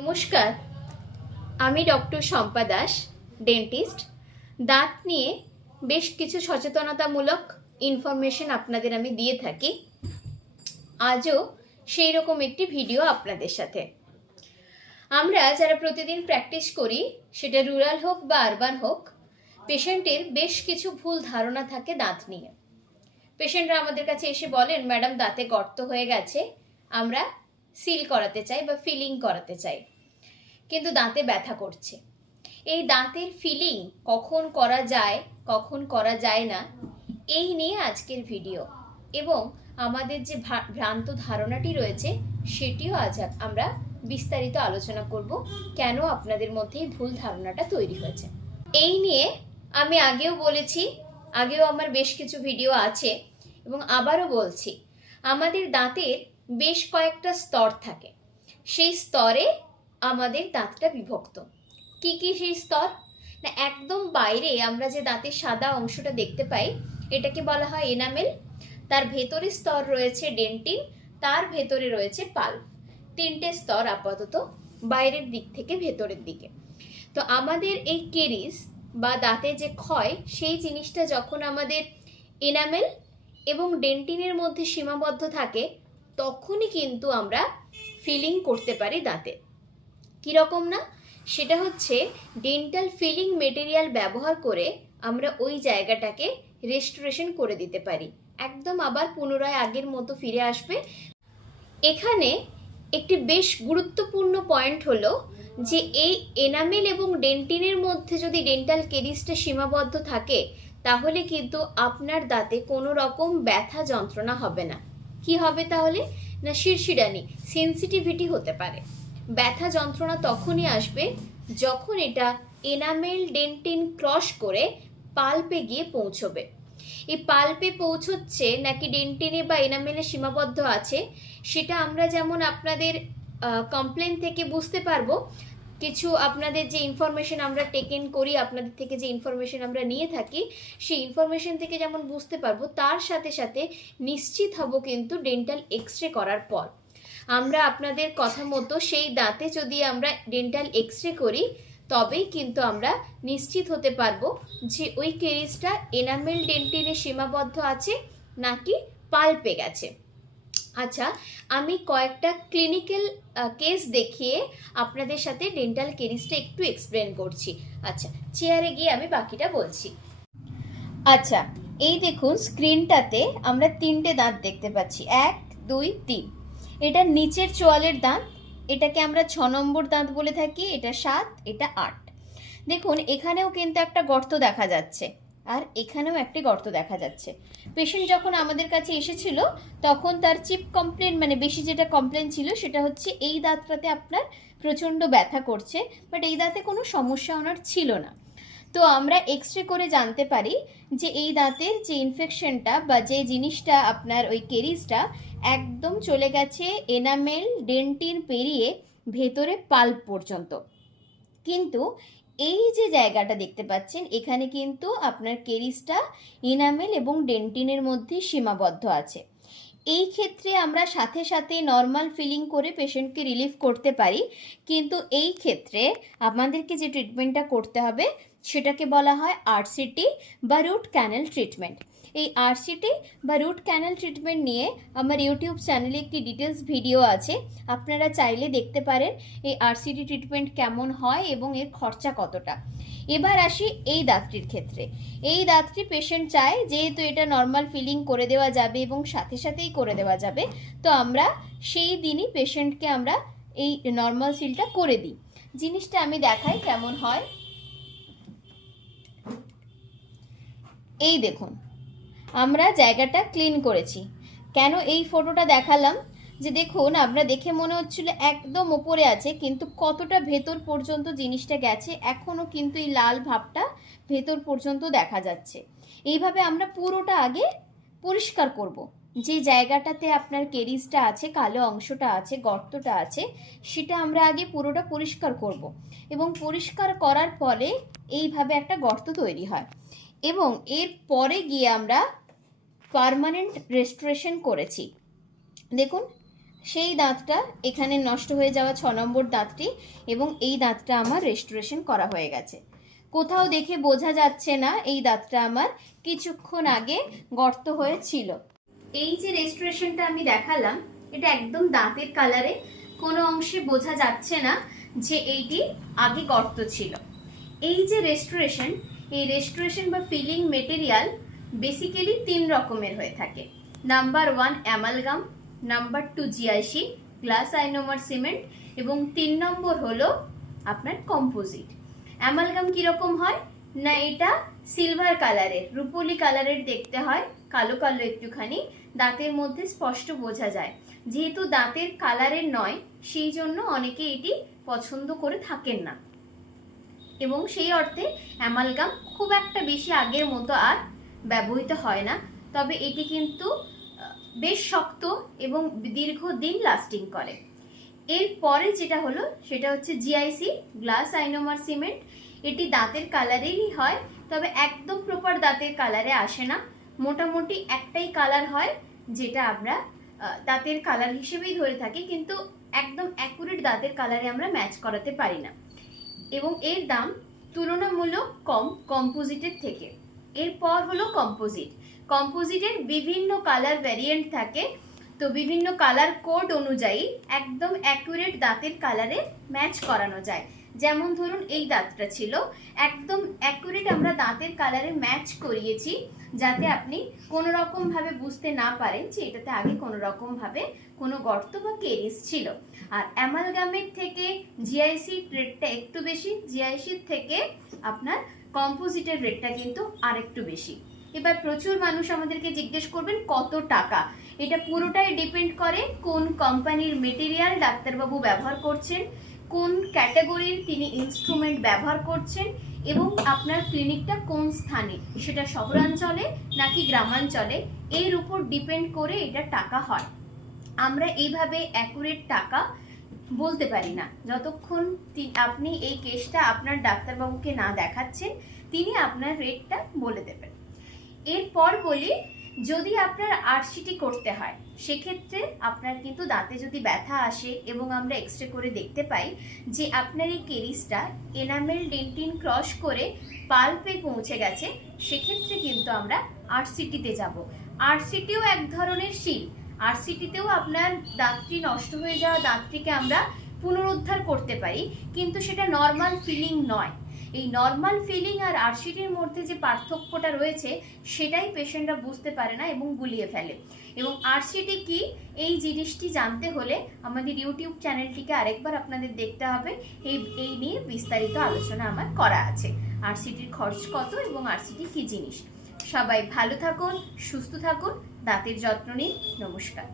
নমস্কার। আমি doctor Shampa Das dentist দাঁত নিয়ে বেশ কিছু সচেতনতামূলক ইনফরমেশন আপনাদের আমি দিয়ে থাকি। আজও সেই রকম একটি ভিডিও আপনাদের সাথে। আমরা যারা প্রতিদিন প্র্যাকটিস করি, সেটা রুরাল হোক বা আরবান হোক পেশেন্টের বেশ কিছু ভুল ধারণা থাকে দাঁত নিয়ে। পেশেন্টরা আমাদের কাছে এসে বলেন ম্যাডাম দাঁতে গর্ত হয়ে গেছে, আমরা সিল করাতে চাই বা ফিলিং করাতে চাই। কিন্তু দাঁতে ব্যথা করছে। এই দাঁতের ফিলিং কখন করা যায়, কখন করা যায় না, এই নিয়ে আজকের ভিডিও এবং আমাদের যে ভ্রান্ত ধারণাটি রয়েছে, সেটিও আজ আমরা বিস্তারিত আলোচনা করব, কেন আপনাদের মধ্যে ভুল ধারণাটা তৈরি হয়েছে। এই নিয়ে আমি আগেও বলেছি, আগেও আমার বেশ কিছু ভিডিও আছে, এবং আবারও বলছি, আমাদের দাঁতের বেশ কয়েকটা স্তর থাকে। সেই স্তরে আমাদের দাঁতটা বিভক্ত। কি কি সেই স্তর? না, একদম বাইরে আমরা যে দাঁতের সাদা অংশটা দেখতে পাই, এটাকে বলা হয় এনামেল। তার ভেতরে স্তর রয়েছে ডেন্টিন তার ভেতরে রয়েছে পাল্প। তিনটে স্তর আপাতত বাইরের দিক থেকে ভেতরের দিকে। তো আমাদের এই কেরিস বা দাঁতে যে ক্ষয়, সেই জিনিসটা যখন আমাদের এনামেল এবং ডেন্টিনের মধ্যে সীমাবদ্ধ থাকে, তখনই কিন্তু আমরা ফিলিং করতে পারি দাঁতে। কীরকম না? সেটা হচ্ছে ডেন্টাল ফিলিং মেটেরিয়াল ব্যবহার করে আমরা ওই জায়গাটাকে রেস্টোরেশন করে দিতে পারি। একদম আবার পুনরায় আগের মতো ফিরে আসবে। এখানে একটি বেশ গুরুত্বপূর্ণ পয়েন্ট হলো যে এই এনামেল এবং ডেন্টিনের মধ্যে যদি ডেন্টাল কেরিসটা সীমাবদ্ধ থাকে, তাহলে কিন্তু আপনার দাঁতে কোনো রকম ব্যথা যন্ত্রণা হবে না। কি হবে তাহলে? না শিরশিরানি সেন্সিটিভিটি হতে পারে। ব্যথা যন্ত্রণা তখনই আসবে যখন এটা এনামেল ডেন্টিন ক্রস করে পাল্পে গিয়ে পৌঁছবে। এই পাল্পে পৌঁছচ্ছে নাকি ডেন্টিনে বা এনামেলে সীমাবদ্ধ আছে, সেটা আমরা যেমন আপনাদের কমপ্লেন থেকে বুঝতে পারব। কিছু আপনাদের যে ইনফরমেশন আমরা টেকেন করি, আপনাদের থেকে যে ইনফরমেশন আমরা নিয়ে থাকি, সেই ইনফরমেশন থেকে যেমন বুঝতে পারব, তার সাথে সাথে নিশ্চিত হব কিন্তু ডেন্টাল এক্স রে করার পর। আমরা আপনাদের কথা মতো সেই দাঁতে যদি আমরা ডেন্টাল এক্স রে করি, তবেই কিন্তু আমরা নিশ্চিত হতে পারব যে ওই কেরিসটা এনামেল ডেন্টিনে সীমাবদ্ধ আছে নাকি পাল্পে গেছে। আচ্ছা আমি কয়েকটা ক্লিনিক্যাল কেস দেখিয়ে আপনাদের সাথে ডেন্টাল কেরিসটা একটু এক্সপ্লেন করছি। আচ্ছা চেয়ারে গিয়ে আমি বাকিটা বলছি। আচ্ছা এই দেখুন স্ক্রিনটাতে আমরা তিনটে দাঁত দেখতে পাচ্ছি। এক, দুই, তিন। এটা নিচের চোয়ালের দাঁত, এটাকে আমরা ছ নম্বর দাঁত বলে থাকি, এটা সাত, এটা আট। দেখুন, এখানেও কিন্তু একটা গর্ত দেখা যাচ্ছে, আর এখানেও একটি গর্ত দেখা যাচ্ছে। পেশেন্ট যখন আমাদের কাছে এসেছিল, তখন তার চিপ কমপ্লেন মানে বেশি যেটা কমপ্লেন ছিল, সেটা হচ্ছে এই দাঁতটাতে আপনার প্রচণ্ড ব্যথা করছে বাট এই দাঁতে কোনো সমস্যা ওনার ছিল না। তো আমরা এক্স রে করে জানতে পারি যে এই দাঁতের যে ইনফেকশনটা বা যে জিনিসটা আপনার ওই কেরিসটা একদম চলে গেছে এনামেল ডেন্টিন পেরিয়ে ভেতরে পাল্প পর্যন্ত। কিন্তু এই যে জায়গাটা দেখতে পাচ্ছেন, এখানে কিন্তু আপনার কেরিসটা এনামেল এবং ডেন্টিনের মধ্যে সীমাবদ্ধ আছে। এই ক্ষেত্রে আমরা সাথে সাথে নর্মাল ফিলিং করে পেশেন্টকে রিলিফ করতে পারি। কিন্তু এই ক্ষেত্রে আমাদেরকে যে ট্রিটমেন্টটা করতে হবে সেটাকে বলা হয় আরসিটি বা রুট ক্যানেল ট্রিটমেন্ট এই আরসিটি বা রুট ক্যানেল ট্রিটমেন্ট নিয়ে আমার ইউটিউব চ্যানেলে একটি ডিটেলস ভিডিও আছে, আপনারা চাইলে দেখতে পারেন এই আরসিটি ট্রিটমেন্ট কেমন হয় এবং এর খরচা কতটা। এবার আসি এই দাঁতটির ক্ষেত্রে। এই দাঁতটি পেশেন্ট চায়, যেহেতু এটা নর্মাল ফিলিং করে দেওয়া যাবে এবং সাথে সাথেই করে দেওয়া যাবে, তো আমরা সেই দিনই পেশেন্টকে আমরা এই নর্মাল সিলটা করে দিই। জিনিসটা আমি দেখাই কেমন হয়। এই দেখুন। আমরা জায়গাটা ক্লিন করেছি। কেন এই ফটোটা দেখালাম? যে দেখুন আমরা দেখে মনে হচ্ছিল একদম ওপরে আছে, কিন্তু কতটা ভেতর পর্যন্ত জিনিসটা গেছে, এখনও কিন্তু এই লাল ভাবটা ভেতর পর্যন্ত দেখা যাচ্ছে। এইভাবে আমরা পুরোটা আগে পরিষ্কার করব। যে জায়গাটাতে আপনার কেরিজটা আছে, কালো অংশটা আছে, গর্তটা আছে, সেটা আমরা আগে পুরোটা পরিষ্কার করব। এবং পরিষ্কার করার ফলে এইভাবে একটা গর্ত তৈরি হয়। এবং এর পরে গিয়ে আমরা পার্মানেন্ট রেস্টোরেশন করেছি। দেখুন, সেই দাঁতটা এখানে নষ্ট হয়ে যাওয়া ছ নম্বর দাঁতটি এবং এই দাঁতটা আমার রেস্টোরেশন করা হয়ে গেছে। কোথাও দেখে বোঝা যাচ্ছে না এই দাঁতটা আমার কিছুক্ষণ আগে গর্ত হয়েছিল এই যে রেস্টোরেশনটা আমি দেখালাম, এটা একদম দাঁতের কালারে কোনো অংশে বোঝা যাচ্ছে না যে এইটি আগে গর্ত ছিল। এই যে রেস্টোরেশন এই রেস্টোরেশন বা ফিলিং মেটেরিয়াল বেসিক্যালি তিন রকমের হয়ে থাকে। Number one amalgam number two GIC glass ionomer cement এবং তিন নম্বর হলো আপনার কম্পোজিট অ্যামালগাম কীরকম হয়? না, এটা সিলভার কালারের রুপোলি কালারের দেখতে হয়, কালো কালো একটুখানি, দাঁতের মধ্যে স্পষ্ট বোঝা যায়। যেহেতু দাঁতের কালারের নয়, সেই জন্য অনেকে এটি পছন্দ করে থাকেন না। এবং সেই অর্থে অ্যামালগাম খুব একটা বেশি আগের মতো আর ব্যবহৃত হয় না। তবে এটি কিন্তু বেশ শক্ত এবং দীর্ঘদিন লাস্টিং করে। এর পরে যেটা হলো, সেটা হচ্ছে জিআইসি গ্লাস আইনোমার সিমেন্ট এটি দাঁতের কালারেরই হয়, তবে একদম প্রপার দাঁতের কালারে আসে না। মোটামুটি একটাই কালার হয়, যেটা আমরা দাঁতের কালার হিসেবেই ধরে থাকি, কিন্তু একদম অ্যাকুরেট দাঁতের কালারে আমরা ম্যাচ করাতে পারি না। এবং এর দাম তুলনামূলক কম কম্পোজিটের থেকে। এরপর হলো কম্পোজিট। কম্পোজিটের বিভিন্ন কালার ভ্যারিয়েন্ট থাকে। তো বিভিন্ন কালার কোড অনুযায়ী একদম অ্যাকুরেট দাঁতের কালারে ম্যাচ করানো যায়। যেমন ধরুন এই দাঁতটা ছিল। একদম অ্যাকুরেট আমরা দাঁতের কালারে ম্যাচ করিয়েছি যাতে আপনি কোনো রকম ভাবে বুঝতে না পারেন যে এটাতে আগে কোনো রকম ভাবে কোনো গর্ত বা কেরিস ছিল। আর অ্যামালগামের থেকে জিআইসি রেটটা একটু বেশি জিআইসির থেকে আপনার কম্পোজিটের রেটটা কিন্তু আরেকটু বেশি। এবার প্রচুর মানুষ আমাদেরকে জিজ্ঞেস করবেন, কত টাকা? এটা পুরোটাই ডিপেন্ড করে কোন কোম্পানির মেটেরিয়াল ডাক্তারবাবু ব্যবহার করছেন। কোন ক্যাটাগরির তিনি ইনস্ট্রুমেন্ট ব্যবহার করছেন এবং আপনার ক্লিনিকটা কোন স্থানে? সেটা শহরাঞ্চলে নাকি গ্রামাঞ্চলে? এর উপর ডিপেন্ড করে এটা টাকা হয়। আমরা এইভাবে অ্যাকুরেট টাকা বলতে পারি না। যতক্ষণ আপনি এই কেসটা আপনার ডাক্তারবাবুকে না দেখাচ্ছেন, তিনি আপনার রেটটা বলে দেবেন। এরপর বলি যদি আপনার আরসিটি করতে হয়, সেক্ষেত্রে আপনার কিন্তু দাঁতে যদি ব্যথা আসে এবং আমরা এক্সরে করে দেখতে পাই যে আপনার এই কেরিসটা এনামেল ডেন্টিন ক্রস করে পাল্পে পৌঁছে গেছে, সেক্ষেত্রে কিন্তু আমরা আরসিটিতে যাব। আরসিটিও এক ধরনের শিল আরসিটিতেও আপনার দাঁতটি নষ্ট হয়ে যাওয়া দাঁতটিকে আমরা পুনরুদ্ধার করতে পারি, কিন্তু সেটা নর্মাল ফিলিং নয়। এই নর্মাল ফিলিং আর আরসিটির মধ্যে যে পার্থক্যটা রয়েছে, সেটাই পেশেন্টরা বুঝতে পারে না এবং গুলিয়ে ফেলে। এবং আরসিটি কি? এই জিনিসটি জানতে হলে আমাদের ইউটিউব চ্যানেলটিকে আরেকবার আপনাদের দেখতে হবে। এই এই নিয়ে বিস্তারিত আলোচনা আমার করা আছে। আরসিটির খরচ কত এবং আরসিটি কি জিনিস? সবাই ভালো থাকুন, সুস্থ থাকুন, দাঁতের যত্ন নিন। নমস্কার।